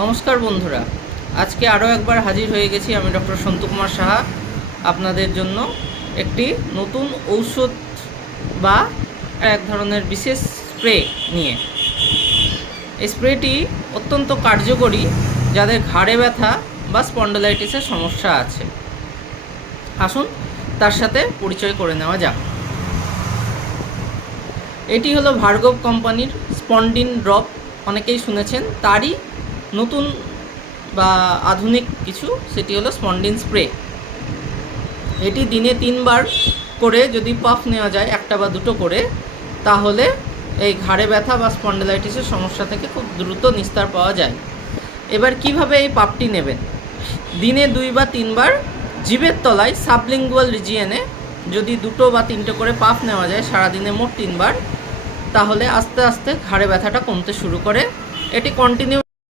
নমস্কার বন্ধুরা, আজকে আরও একবার হাজির হয়ে গেছি আমি ডক্টর সন্তু কুমার সাহা আপনাদের জন্য একটি নতুন ঔষধ বা এক ধরনের বিশেষ স্প্রে নিয়ে। এই স্প্রেটি অত্যন্ত কার্যকরী যাদের ঘাড়ে ব্যথা বা স্পন্ডালাইটিসের সমস্যা আছে। আসুন তার সাথে পরিচয় করে নেওয়া যাক। এটি হলো ভার্গব কোম্পানির স্পন্ডিন ড্রপ, অনেকেই শুনেছেন। তারই নতুন বা আধুনিক কিছু, সেটি হলো স্পন্ডিন স্প্রে। এটি দিনে 3 বার করে যদি পাফ নেওয়া যায়, একটা বা দুটো করে, তাহলে এই ঘাড়ে ব্যথা বা স্পন্ডালাইটিসের সমস্যা থেকে খুব দ্রুত নিস্তার পাওয়া যায়। এবার কিভাবে এই পাফটি নেবেন? দিনে 2 বা 3 বার জিভের তলায় সাবলিঙ্গুয়াল রিজিয়নে যদি 2 বা 3টে করে পাফ নেওয়া যায় সারাদিনে মোট 3 বার, তাহলে আস্তে আস্তে ঘাড়ে ব্যথাটা কমতে শুরু করে। এটি কন্টিনিউ